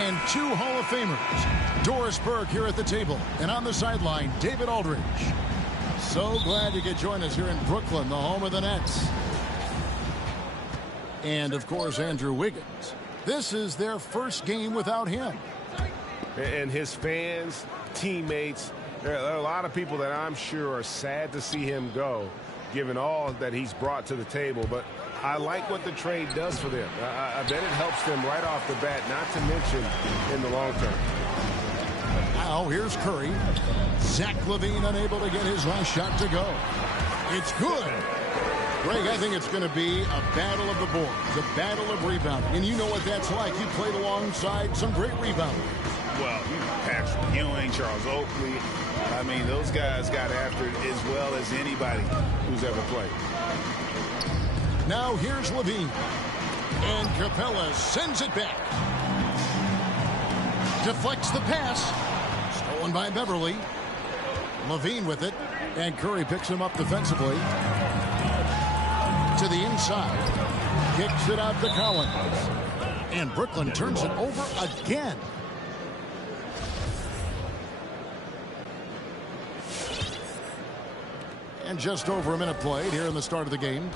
And two Hall of Famers, Doris Burke here at the table, and on the sideline, David Aldridge. So glad you could join us here in Brooklyn, the home of the Nets. And, of course, Andrew Wiggins. This is their first game without him. And his fans, teammates, there are a lot of people that I'm sure are sad to see him go, given all that he's brought to the table. But I like what the trade does for them. I bet it helps them right off the bat, not to mention in the long term. Now here's Curry. Zach LaVine unable to get his last shot to go. It's good. Greg, I think it's going to be a battle of the boards, a battle of rebounding. And you know what that's like. You played alongside some great rebounders. Well, Patrick Ewing, Charles Oakley. I mean, those guys got after it as well as anybody who's ever played. Now here's LaVine. And Capella sends it back. Deflects the pass. Stolen by Beverly. LaVine with it. And Curry picks him up defensively. To the inside. Kicks it out to Collins. And Brooklyn turns it over again. And just over a minute played here in the start of the game.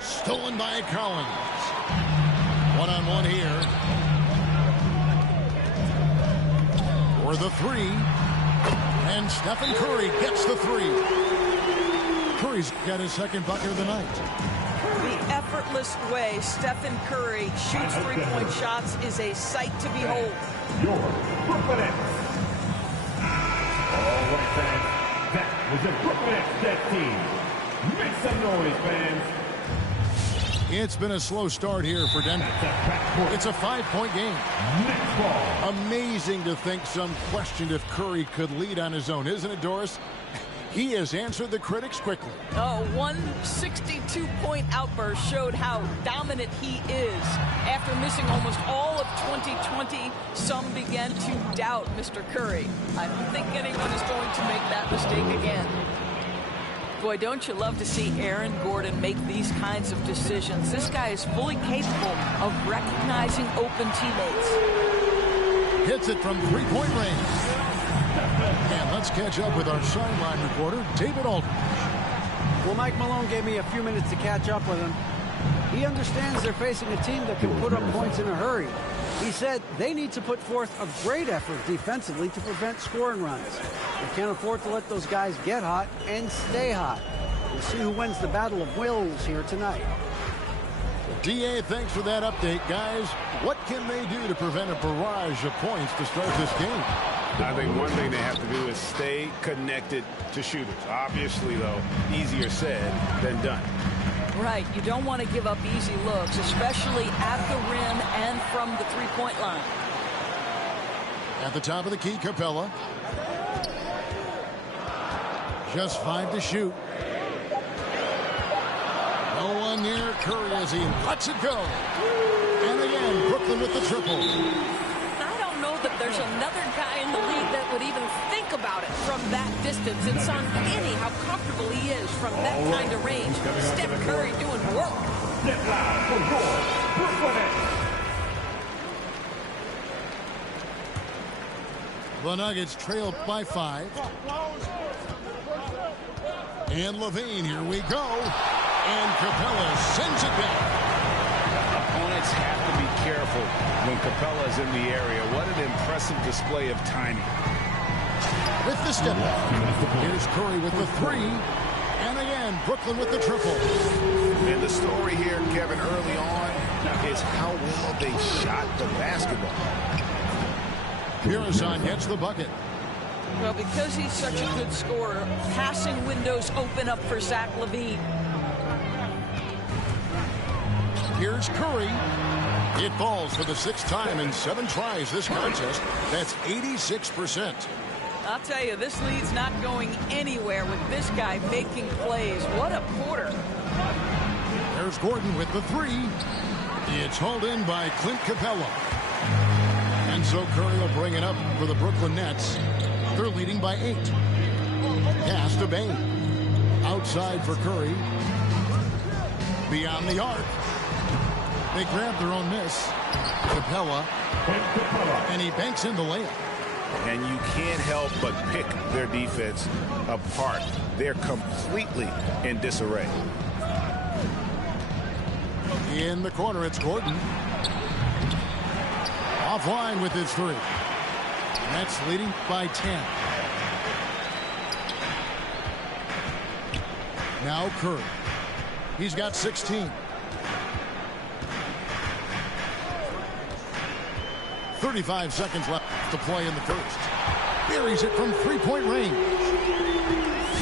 Stolen by Collins. One-on-one here. For the three. And Stephen Curry gets the three. Curry's got his second bucket of the night. The effortless way Stephen Curry shoots three-point shots is a sight to behold. Your Brooklyn Nets. All right, fans. That was the Brooklyn Nets team. Make some noise, fans. It's been a slow start here for Denver. It's a 5-point game. Next ball. Amazing to think some questioned if Curry could lead on his own, isn't it, Doris? He has answered the critics quickly. One 62-point outburst showed how dominant he is. After missing almost all of 2020, some began to doubt Mr. Curry. I don't think anyone is going to make that mistake again. Boy, don't you love to see Aaron Gordon make these kinds of decisions. This guy is fully capable of recognizing open teammates. Hits it from three-point range. And let's catch up with our sideline reporter, David Aldridge. Well, Mike Malone gave me a few minutes to catch up with him. He understands they're facing a team that can put up points in a hurry. He said they need to put forth a great effort defensively to prevent scoring runs. They can't afford to let those guys get hot and stay hot. We'll see who wins the battle of wills here tonight. DA, thanks for that update, guys. What can they do to prevent a barrage of points to start this game? I think one thing they have to do is stay connected to shooters. Obviously, though, easier said than done. Right, you don't want to give up easy looks, especially at the rim and from the three-point line. At the top of the key, Capella. Just 5 to shoot. No one near Curry as he lets it go. And again, Brooklyn with the triple. I don't know that there's another guy in the league that would even think about it from that distance. It's uncanny how comfortable he is from that kind of range. Steph Curry doing work. Step loud for your Brooklyn Nets. The Nuggets trail by 5. And Levine, here we go. And Capella sends it back. Opponents have to be careful when Capella's in the area. What an impressive display of timing. With the step back. Here's Curry with the 3. And again, Brooklyn with the triple. And the story here, Kevin, early on is how well they shot the basketball. Mirazon gets the bucket. Well, because he's such a good scorer, passing windows open up for Zach LaVine. Here's Curry. It falls for the 6th time in 7 tries this contest. That's 86%. I'll tell you, this lead's not going anywhere with this guy making plays. What a quarter. There's Gordon with the 3. It's hauled in by Clint Capella. And so Curry will bring it up for the Brooklyn Nets. They're leading by 8. Pass to Bain. Outside for Curry. Beyond the arc. They grab their own miss. Capella. And he banks in the layup. And you can't help but pick their defense apart. They're completely in disarray. In the corner, it's Gordon. Offline with his 3. Nets leading by 10. Now Curry. He's got 16. 35 seconds left to play in the first. Buries it from 3-point range.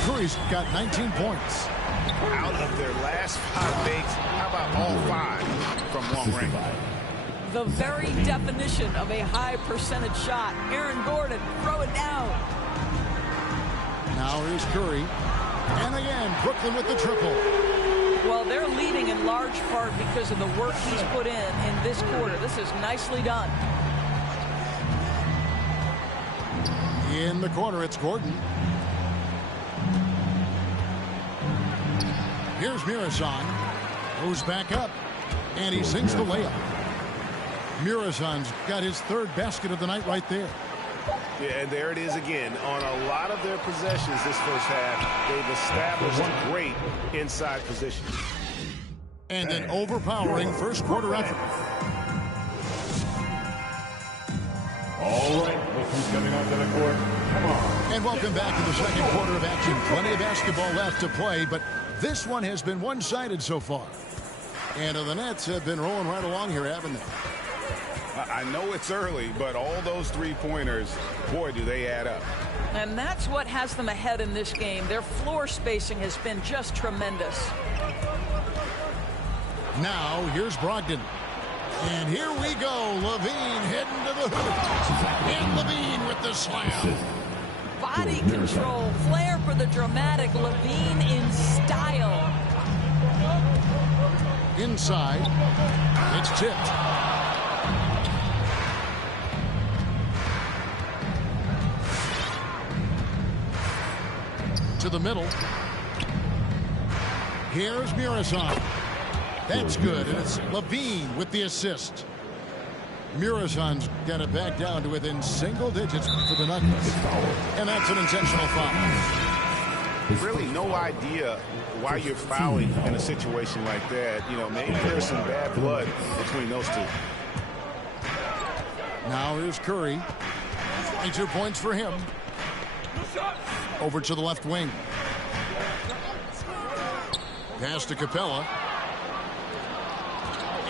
Curry's got 19 points. Out of their last 5 makes, how about all 5 from long range? The very definition of a high percentage shot. Aaron Gordon, throw it down. Now here's Curry. And again, Brooklyn with the triple. Well, they're leading in large part because of the work he's put in this quarter. This is nicely done. In the corner, it's Gordon. Here's Mirazon. Goes back up. And he sinks the layup. Mirazon's got his 3rd basket of the night right there. Yeah, and there it is again. On a lot of their possessions this first half, they've established a great inside position. And an overpowering first quarter effort. All right, look who's coming onto the court. Come on. And welcome back to the second quarter of action. Plenty of basketball left to play, but this one has been one-sided so far. And the Nets have been rolling right along here, haven't they? I know it's early, but all those 3-pointers, boy, do they add up. And that's what has them ahead in this game. Their floor spacing has been just tremendous. Now, here's Brogdon. And here we go. Levine heading to the hoop. And Levine with the slam. Body control, flair for the dramatic. Levine in style. Inside. It's tipped. To the middle. Here's Mirazon. That's good, and it's Levine with the assist. Mirazon's got it back down to within single digits for the Nuggets. And that's an intentional foul. Really no idea why you're fouling in a situation like that. You know, maybe there's some bad blood between those two. Now here's Curry. 22 points for him. Over to the left wing. Pass to Capella.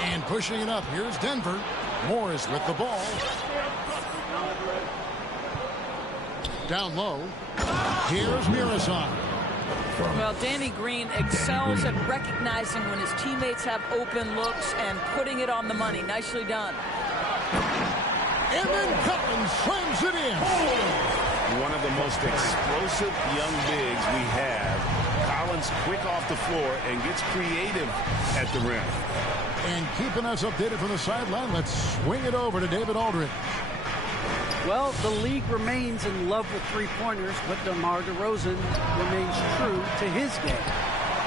And pushing it up. Here's Denver. Morris with the ball. Down low. Here's Mirazon. Well, Danny Green excels at recognizing when his teammates have open looks and putting it on the money. Nicely done. And then Collins slams it in. One of the most explosive young bigs we have. Collins quick off the floor and gets creative at the rim. And keeping us updated from the sideline, let's swing it over to David Aldridge. Well, the league remains in love with 3-pointers, but DeMar DeRozan remains true to his game.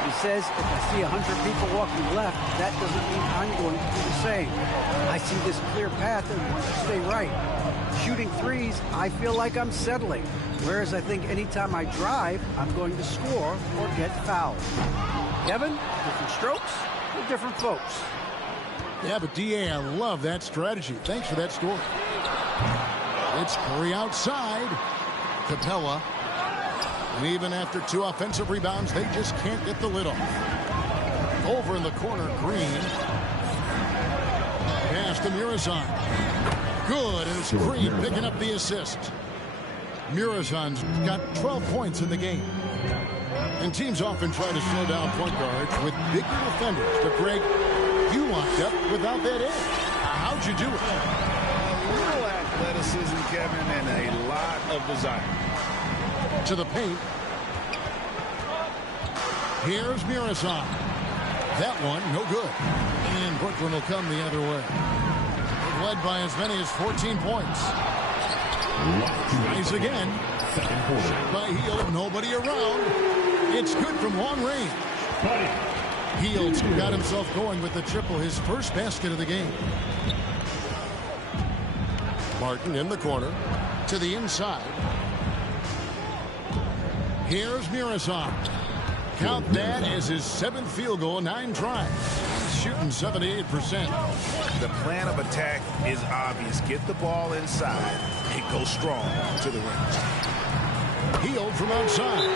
He says, if I see 100 people walking left, that doesn't mean I'm going to do the same. I see this clear path and want to stay right. Shooting threes, I feel like I'm settling. Whereas I think anytime I drive, I'm going to score or get fouled. Kevin, different strokes for different folks. Yeah, but D.A., I love that strategy. Thanks for that story. It's Curry outside. Capella. And even after 2 offensive rebounds, they just can't get the lid off. Over in the corner, Green. Pass to Murazan. Good, and it's Green picking up the assist. Murazan's got 12 points in the game. And teams often try to slow down point guards with bigger defenders. But, Greg, you locked up without that edge. How'd you do it? A little athleticism, Kevin, and a lot of desire. To the paint. Here's Murazan. That one, no good. And Brooklyn will come the other way. They've led by as many as 14 points. Tries again. Shot by Hield, nobody around. It's good from long range. Hield's got himself going with the triple, his first basket of the game. Martin in the corner. To the inside. Here's Murazan. Count that as his 7th field goal, 9 tries. He's shooting 78%. The plan of attack is obvious. Get the ball inside and go strong to the rim. Hield from outside.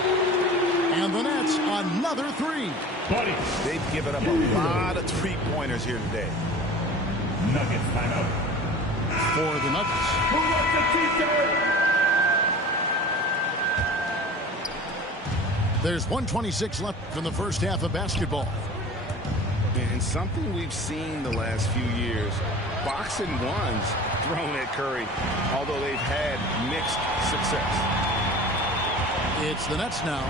And the Nets, another 3. They've given up a lot of three-pointers here today. Nuggets timeout. For the Nuggets. Who wants a t-shirt? There's 1:26 left in the first half of basketball. And something we've seen the last few years, boxing ones thrown at Curry, although they've had mixed success. It's the Nets now.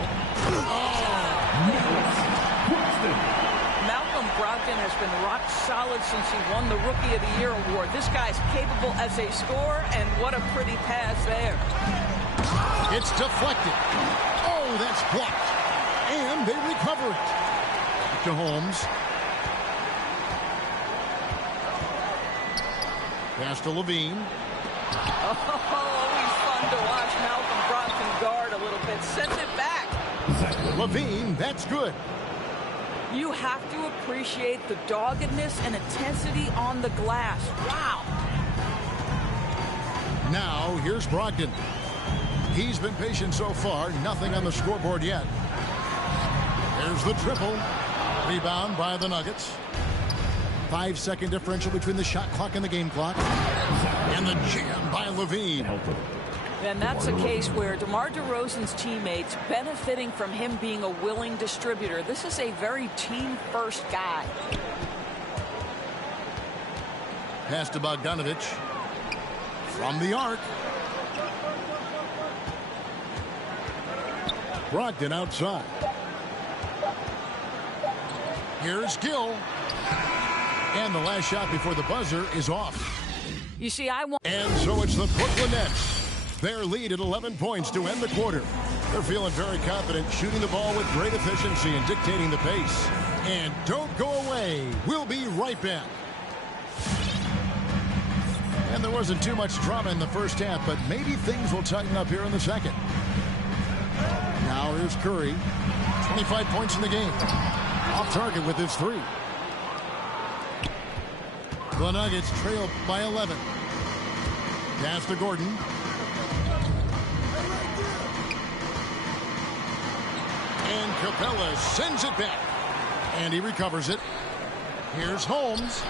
Malcolm Brogdon has been rock solid since he won the Rookie of the Year award. This guy's capable as a scorer, and what a pretty pass there. It's deflected. Oh, that's blocked. And they recover it. To Holmes. Pass to Levine. Oh, always fun to watch Malcolm Brogdon guard a little bit. Sends it back. Levine, that's good. You have to appreciate the doggedness and intensity on the glass. Wow. Now, here's Brogdon. He's been patient so far. Nothing on the scoreboard yet. There's the triple. Rebound by the Nuggets. 5-second differential between the shot clock and the game clock. And the jam by Levine. And that's a case where DeMar DeRozan's teammates benefiting from him being a willing distributor. This is a very team-first guy. Pass to Bogdanovich. From the arc. Brogdon outside. Here's Gill. And the last shot before the buzzer is off. You see, I want... And so it's the Brooklyn Nets. Their lead at 11 points to end the quarter. They're feeling very confident, shooting the ball with great efficiency and dictating the pace. And don't go away. We'll be right back. And there wasn't too much drama in the first half, but maybe things will tighten up here in the second. Now here's Curry. 25 points in the game. Off target with his 3. The Nuggets trail by 11. Pass to Gordon. And Capella sends it back. And he recovers it. Here's Holmes.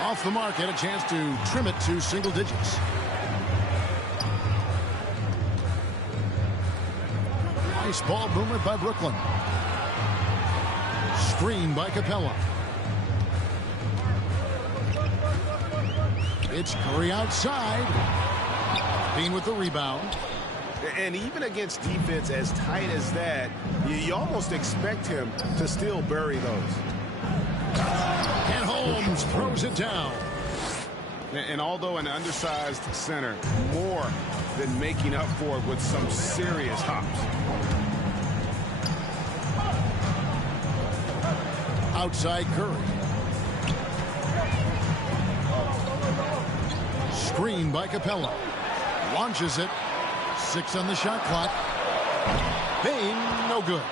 Off the mark, had a chance to trim it to single digits. Nice ball movement by Brooklyn. Screen by Capella. It's Curry outside. Bean with the rebound. And even against defense as tight as that, you almost expect him to still bury those. And Holmes throws it down. And although an undersized center, more than making up for it with some serious hops. Outside Curry. Screen by Capella. Launches it. 6 on the shot clock. Bain, no good.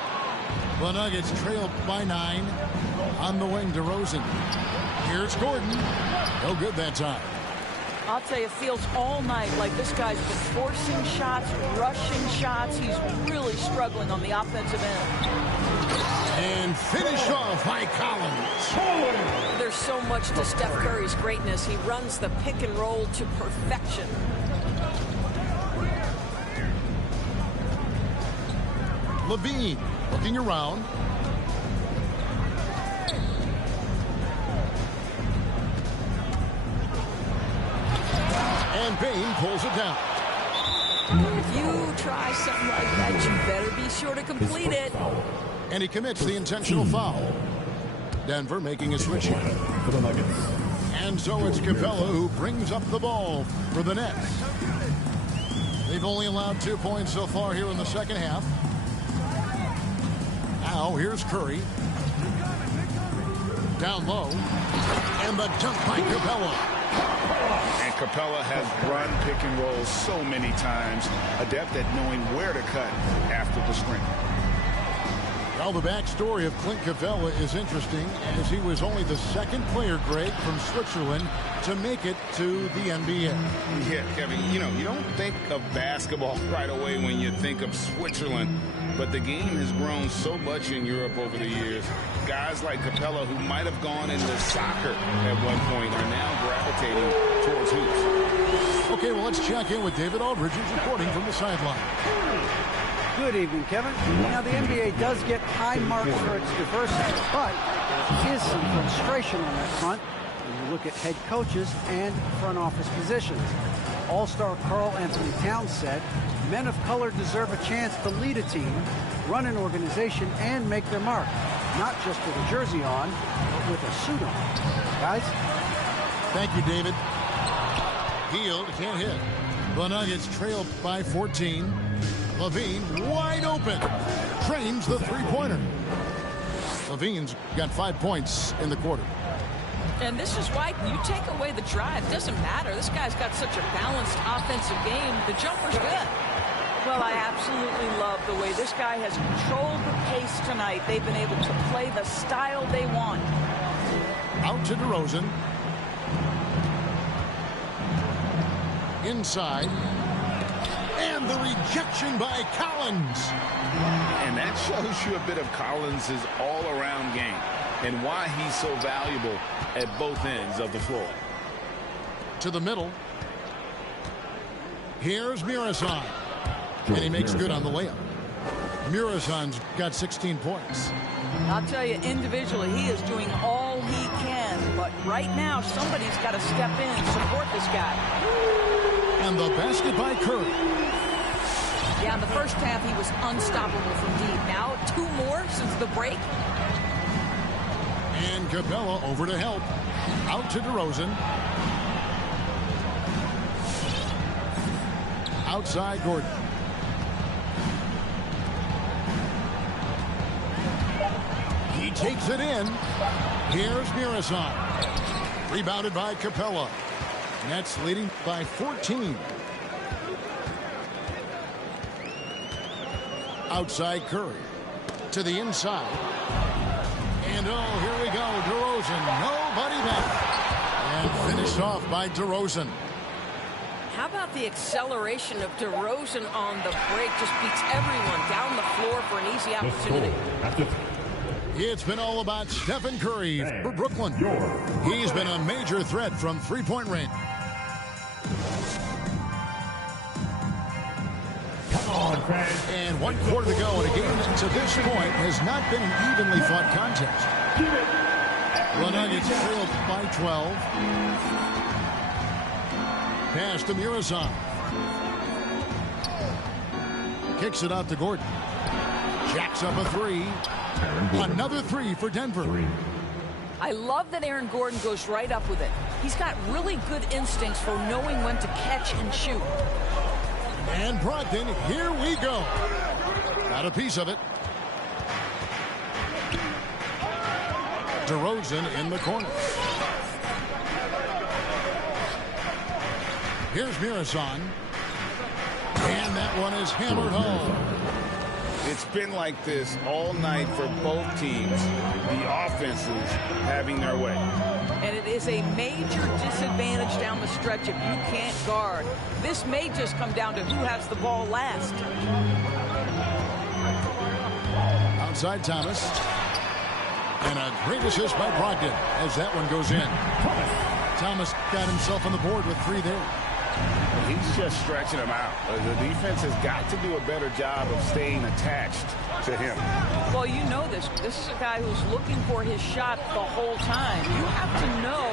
The Nuggets trailed by 9. On the wing, DeRozan. Here's Gordon. No good that time. I'll tell you, it feels all night like this guy's been forcing shots, rushing shots. He's really struggling on the offensive end. And finished off by Collins. There's so much to Steph Curry's greatness. He runs the pick and roll to perfection. Levine looking around. And Bain pulls it down. If you try something like that, you better be sure to complete it. And he commits the intentional foul. Denver making a switch here. For the Nuggets. And so it's Capella who brings up the ball for the Nets. They've only allowed 2 points so far here in the second half. Now here's Curry. Down low. And the dunk by Capella. And Capella has run pick and roll so many times, adept at knowing where to cut after the screen. Well, the backstory of Clint Capella is interesting, as he was only the second player, Greg, from Switzerland to make it to the NBA. Yeah, Kevin, you know, you don't think of basketball right away when you think of Switzerland, but the game has grown so much in Europe over the years. Guys like Capella, who might have gone into soccer at one point, are now gravitating towards hoops. Okay, well, let's check in with David Aldridge, who's reporting from the sideline. Good evening, Kevin. Now, the NBA does get high marks for its diversity, but there is some frustration on that front when you look at head coaches and front office positions. All-star Karl Anthony Towns said, men of color deserve a chance to lead a team, run an organization, and make their mark. Not just with a jersey on, but with a suit on. Guys? Thank you, David. Hield can't hit. The Nuggets trail by 14. Levine wide open. Trains the three-pointer. Levine's got 5 points in the quarter. And this is why you take away the drive. Doesn't matter. This guy's got such a balanced offensive game. The jumper's good. Well, I absolutely love the way this guy has controlled the pace tonight. They've been able to play the style they want. Out to DeRozan. Inside. And the rejection by Collins. And that shows you a bit of Collins' all-around game and why he's so valuable at both ends of the floor. To the middle. Here's Murison. And he makes good on the layup. Murison's got 16 points. I'll tell you, individually, he is doing all he can. But right now, somebody's got to step in and support this guy. And the basket by Curry. Yeah, in the first half, he was unstoppable from deep. Now, 2 more since the break. And Capella over to help. Out to DeRozan. Outside Gordon. He takes it in. Here's Murison. Rebounded by Capella. Nets leading by 14. Outside Curry. To the inside. And oh, here we go. DeRozan. Nobody back. And finished off by DeRozan. How about the acceleration of DeRozan on the break? Just beats everyone down the floor for an easy opportunity. It's been all about Stephen Curry for Brooklyn. He's been a major threat from three-point range. And 1 quarter to go in a game that to this point has not been an evenly fought contest. The Nuggets trailed by 12. Pass to Murison. Kicks it out to Gordon. Jacks up a 3. Another 3 for Denver. I love that Aaron Gordon goes right up with it. He's got really good instincts for knowing when to catch and shoot. And Brogdon, here we go. Got a piece of it. DeRozan in the corner. Here's Mirazon. And that one is hammered home. It's been like this all night for both teams. The offenses having their way. And it is a major disadvantage down the stretch if you can't guard. This may just come down to who has the ball last. Outside Thomas. And a great assist by Brogdon as that one goes in. Thomas got himself on the board with 3 there. He's just stretching them out. The defense has got to do a better job of staying attached to him. Well, you know this. This is a guy who's looking for his shot the whole time. You have to know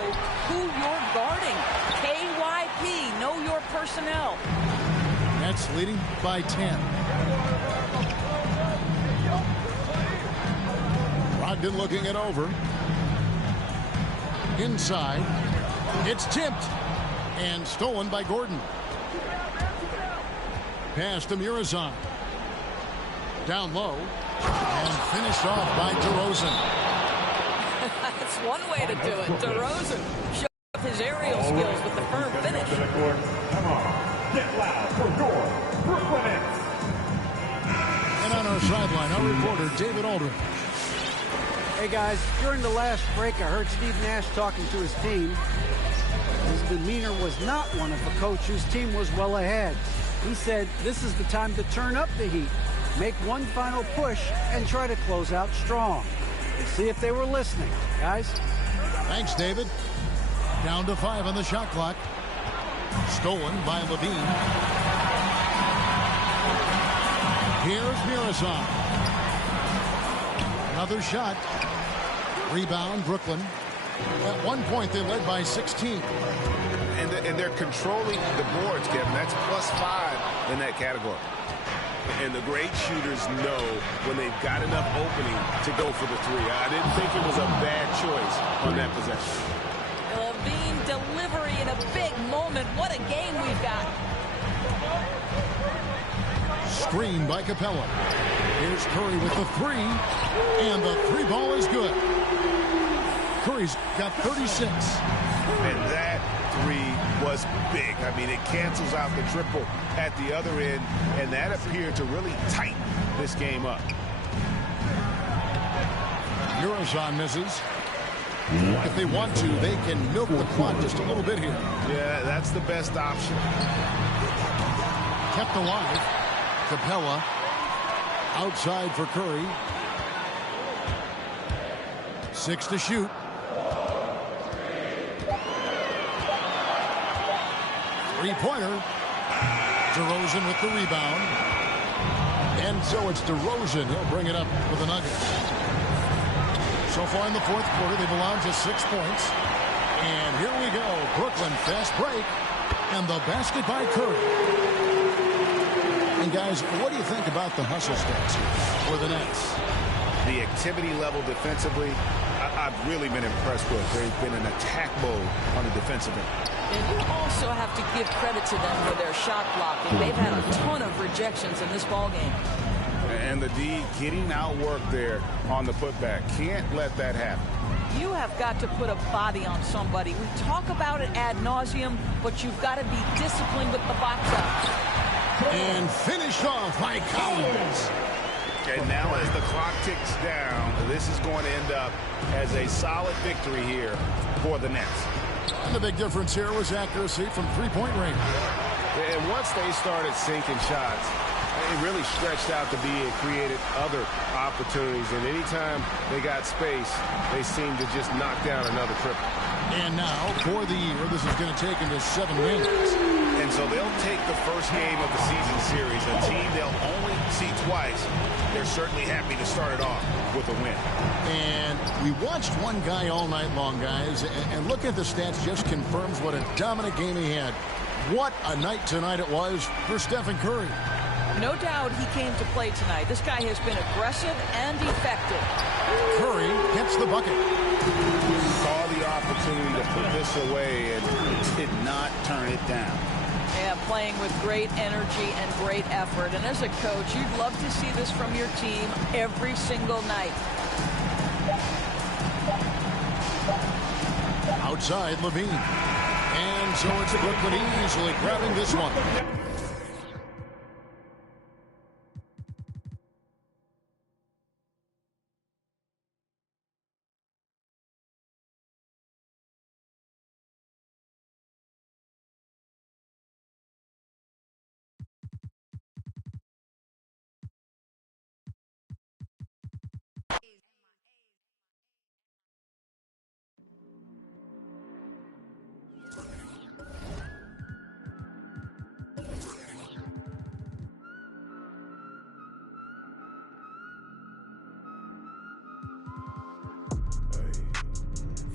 who you're guarding. KYP, know your personnel. Nets leading by 10. Brogdon looking it over. Inside. It's tipped. And stolen by Gordon. Pass to Mirazon. Down low. And finished off by DeRozan. That's one way to do it. DeRozan showed off his aerial skills with the firm finish. Come on, get loud for your Brooklyn Nets. And on our sideline, our reporter, David Aldridge. Hey, guys, during the last break, I heard Steve Nash talking to his team. His demeanor was not one of a coach whose team was well ahead. He said this is the time to turn up the heat, make one final push, and try to close out strong. We'll see if they were listening, guys. Thanks, David. Down to 5 on the shot clock. Stolen by Levine. Here's Mirazon. Another shot. Rebound, Brooklyn. At one point, they led by 16. And they're controlling the boards, Kevin. That's +5 in that category. And the great shooters know when they've got enough opening to go for the 3. I didn't think it was a bad choice on that possession. Levine delivery in a big moment. What a game we've got. Screen by Capella. Here's Curry with the 3. And the 3 ball is good. Curry's got 36. And that 3 was big. I mean, it cancels out the triple at the other end, and that appeared to really tighten this game up. Mirazon misses. If they want to, they can milk the clock just a little bit here. Yeah, that's the best option. Kept alive. Capella outside for Curry. 6 to shoot. Three-pointer. DeRozan with the rebound. And so it's DeRozan. He'll bring it up with the Nuggets. So far in the fourth quarter, they've allowed just 6 points. And here we go. Brooklyn fast break. And the basket by Curry. And guys, what do you think about the hustle stats here for the Nets? The activity level defensively, I've really been impressed with. They've been an attack mode on the defensive end. And you also have to give credit to them for their shot blocking. They've had a ton of rejections in this ballgame. And the D getting outworked there on the putback. Can't let that happen. You have got to put a body on somebody. We talk about it ad nauseum, but you've got to be disciplined with the box out. And finished off by Collins. And now as the clock ticks down, this is going to end up as a solid victory here for the Nets. And the big difference here was accuracy from three-point range. And once they started sinking shots, it really stretched out to be and created other opportunities. And anytime they got space, they seemed to just knock down another triple. And now, for the year, this is going to take them to 7 wins. And so they'll take the first game of the season series, a team they'll only see twice. They're certainly happy to start it off with a win. And we watched one guy all night long, guys, and look at the stats just confirms what a dominant game he had. What a night tonight it was for Stephen Curry. No doubt he came to play tonight. This guy has been aggressive and effective. Curry gets the bucket. Saw the opportunity to put this away and did not turn it down. Yeah, playing with great energy and great effort. And as a coach, you'd love to see this from your team every single night. Outside Levine. And so it's Brooklyn easily grabbing this one.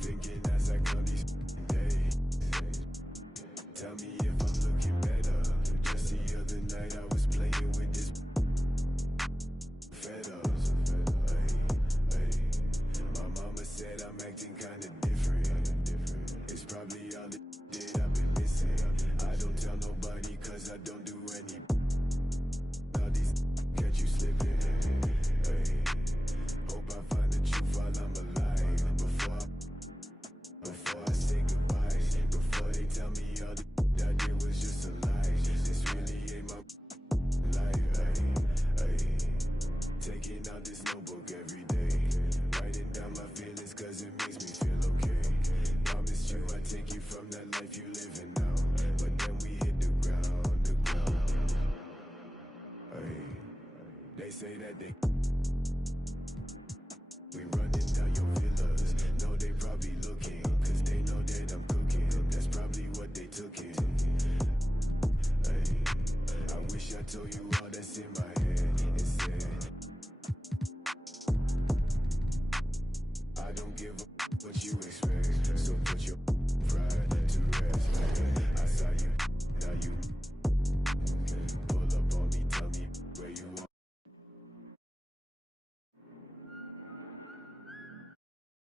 Thinking as I count these days. Tell me if I'm looking better. Just the other night I was playing with this feta. My mama said I'm acting kinda different. It's probably all the that I've been missing. I don't tell nobody cause I don't do any. All these catch you slipping. Hope I find the truth while I'm alive. Before I say goodbye, before they tell me all the I did was just a lie. This really ain't my life. Taking out this notebook every day, writing down my feelings cause it makes me feel okay. Promised you I'd take you from that life you living now, but then we hit the ground. They say that they we running down your villas. No, they probably looking, cause they know that I'm cooking. That's probably what they took it. I wish I told you all that's in my head and said I don't give a